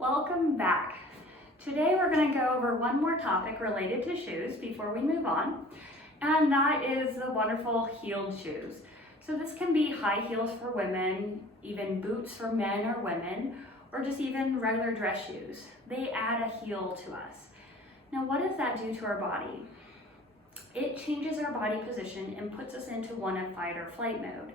Welcome back. Today we're going to go over one more topic related to shoes before we move on, and that is the wonderful heeled shoes. So this can be high heels for women, even boots for men or women, or just even regular dress shoes. They add a heel to us. Now what does that do to our body? It changes our body position and puts us into one of fight or flight mode.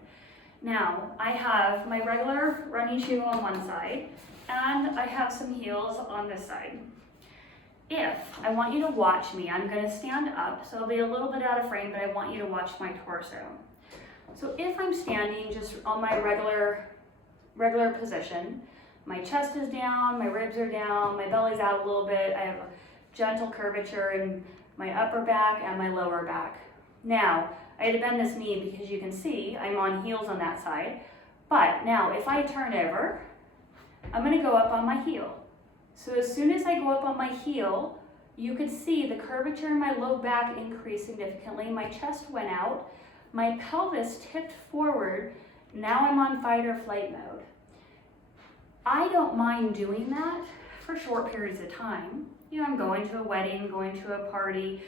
Now, I have my regular running shoe on one side, and I have some heels on this side. If I want you to watch me, I'm going to stand up, so I'll be a little bit out of frame, but I want you to watch my torso. So if I'm standing just on my regular position, my chest is down, my ribs are down, my belly's out a little bit, I have a gentle curvature in my upper back and my lower back. Now, I had to bend this knee because you can see I'm on heels on that side. But now if I turn over, I'm going to go up on my heel. So as soon as I go up on my heel, you could see the curvature in my low back increased significantly. My chest went out, my pelvis tipped forward. Now I'm on fight or flight mode. I don't mind doing that for short periods of time. You know, I'm going to a wedding, going to a party.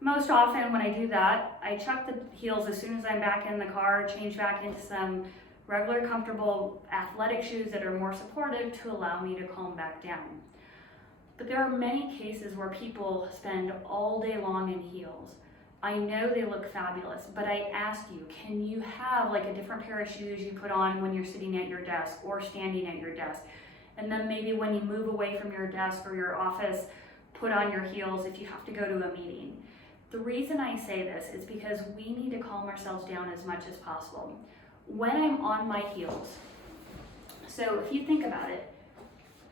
Most often when I do that, I chuck the heels as soon as I'm back in the car, change back into some regular, comfortable athletic shoes that are more supportive to allow me to calm back down. But there are many cases where people spend all day long in heels. I know they look fabulous, but I ask you, can you have like a different pair of shoes you put on when you're sitting at your desk or standing at your desk? And then maybe when you move away from your desk or your office, put on your heels if you have to go to a meeting. The reason I say this is because we need to calm ourselves down as much as possible. When I'm on my heels, so if you think about it,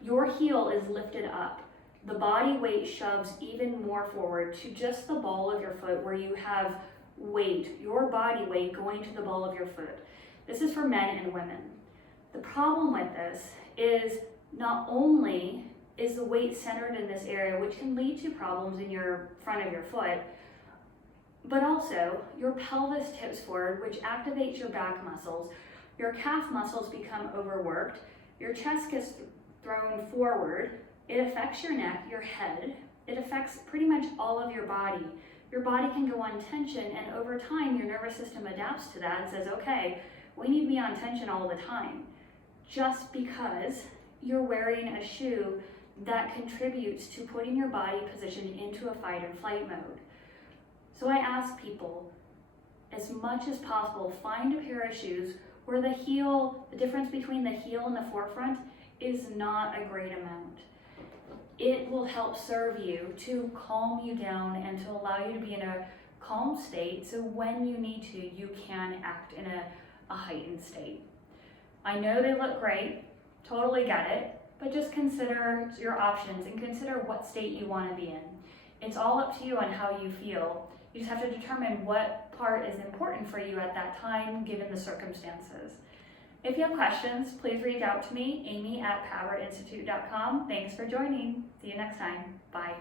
your heel is lifted up. The body weight shoves even more forward to just the ball of your foot where you have weight, your body weight going to the ball of your foot. This is for men and women. The problem with this is not only is the weight centered in this area, which can lead to problems in your front of your foot, but also your pelvis tips forward, which activates your back muscles. Your calf muscles become overworked. Your chest gets thrown forward. It affects your neck, your head. It affects pretty much all of your body. Your body can go on tension, and over time, your nervous system adapts to that and says, okay, we need to be on tension all the time, just because you're wearing a shoe that contributes to putting your body positioned into a fight or flight mode. So I ask people, as much as possible, find a pair of shoes where the heel, the difference between the heel and the forefront is not a great amount. It will help serve you to calm you down and to allow you to be in a calm state, so when you need to, you can act in a heightened state. I know they look great, totally get it, but just consider your options and consider what state you want to be in. It's all up to you on how you feel. You just have to determine what part is important for you at that time, given the circumstances. If you have questions, please reach out to me, amy@powerinstitute.com. Thanks for joining. See you next time. Bye.